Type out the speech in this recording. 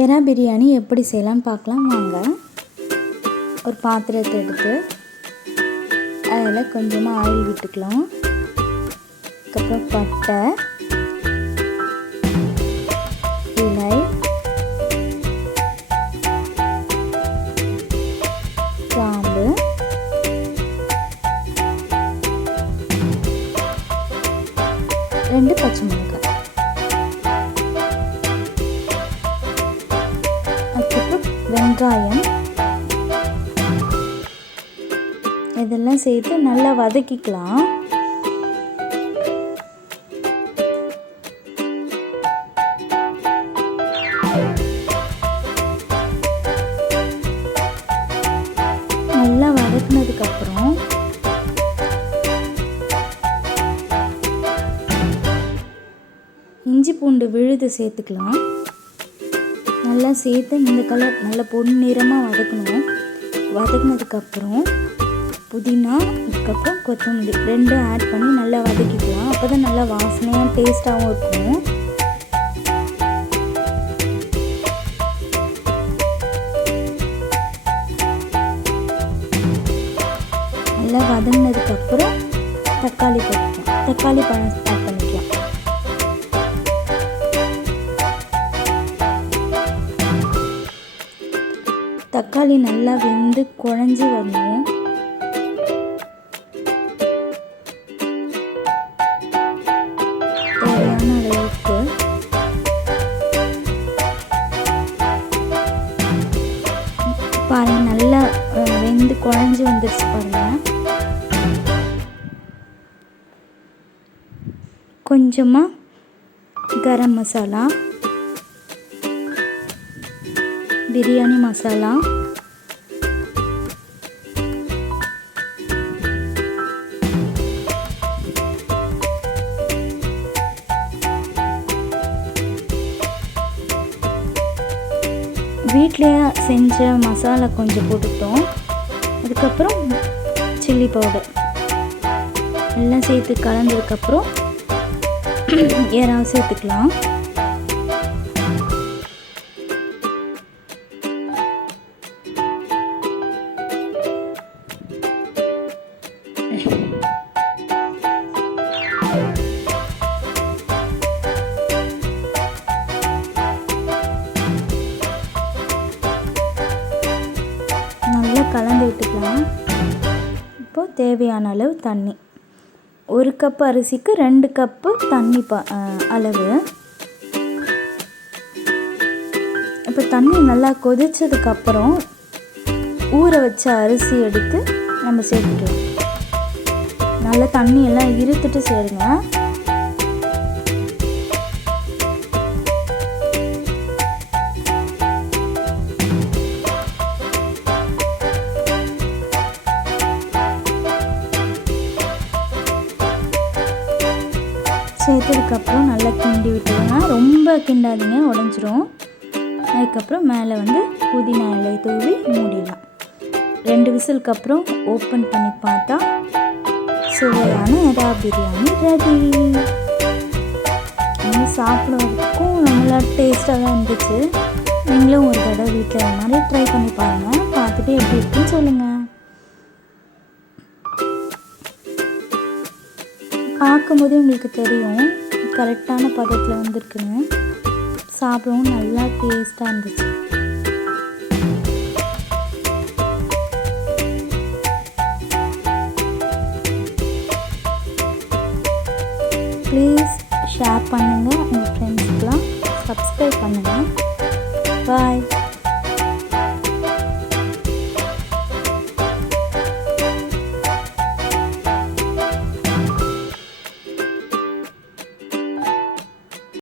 எறா பிரியாணி எப்படி செய்யலாம்னு பார்க்கலாம் வாங்க. ஒரு பாத்திரத்தை எடுத்து அதில் கொஞ்சமாக ஆயில் விட்டுக்கலாம். அதுக்கப்புறம் பட்டை, இலை, கிராம்பு, ரெண்டு பச்சை மிளகாய், அதுக்கப்புறம் வெங்காயம் இதெல்லாம் சேர்த்து நல்லா வதக்கிக்கலாம். நல்லா வதக்கினதுக்கப்புறம் இஞ்சி பூண்டு விழுது சேர்த்துக்கலாம். நல்லா சேர்த்து இந்த கலர் நல்லா பொன்னிறமாக வதக்கணும். வதக்கினதுக்கப்புறம் புதினா, அதுக்கப்புறம் கொத்தமல்லி ரெண்டும் ஆட் பண்ணி நல்லா வதக்கிக்கலாம். அப்போ தான் நல்லா வாசனையாக டேஸ்ட்டாகவும் இருக்கும். நல்லா வதங்கினதுக்கப்புறம் தக்காளி போட்டுக்கலாம். தக்காளி பழம் ஆட் பண்ணிக்கலாம். தக்காளி நல்லா வெந்து குழஞ்சி வரணும். தேவையான அளவுக்கு பாருங்க, நல்லா வெந்து குழஞ்சி வந்துடுச்சு பாருங்க. கொஞ்சமாக கரம் மசாலா, பிரியாணி மசாலா, வீட்டிலேயே செஞ்ச மசாலா கொஞ்சம் போட்டுட்டோம். அதுக்கப்புறம் சில்லி பவுடர் எல்லாம் சேர்த்து கலந்ததுக்கப்புறம் எறாவை சேர்த்துக்கலாம். நல்லா கலந்து விட்டுக்கலாம். இப்போது தேவையான அளவு தண்ணி, 1 கப் அரிசிக்கு 2 கப்பு தண்ணி அளவு. இப்போ தண்ணி நல்லா கொதிச்சதுக்கப்புறம் ஊற வச்ச அரிசி எடுத்து நம்ம சேர்த்துக்கலாம். நல்லா தண்ணியெல்லாம் இருத்துட்டு சேருங்க. சேர்த்ததுக்கப்புறம் நல்லா கிண்டி விட்டுருங்க. ரொம்ப கிண்டாதீங்க, உடஞ்சிரும். அதுக்கப்புறம் மேலே புதினா இலை தூவி மூடிடலாம். 2 விசிலுக்கு அப்புறம் ஓப்பன் பண்ணி பார்த்தா சுவையான எறா பிரியாணி ரெடி. சாப்பிட்றதுக்கும் நல்லா டேஸ்ட்டாக தான் இருந்துச்சு. நீங்களும் ஒரு தடவை வீட்டில் மாதிரி ட்ரை பண்ணி பாருங்கள். பார்த்துட்டு எப்படி இருக்குன்னு சொல்லுங்கள். பார்க்கும்போதே உங்களுக்கு தெரியும் கரெக்டான பதத்தில் வந்திருக்குன்னு. சாப்பிடவும் நல்லா டேஸ்ட்டாக இருந்துச்சு. ப்ளீஸ் ஷேர் பண்ணுங்கள், உங்கள் ஃப்ரெண்ட்ஸ்க்கெலாம் சப்ஸ்கிரைப் பண்ணுங்கள். பாய்.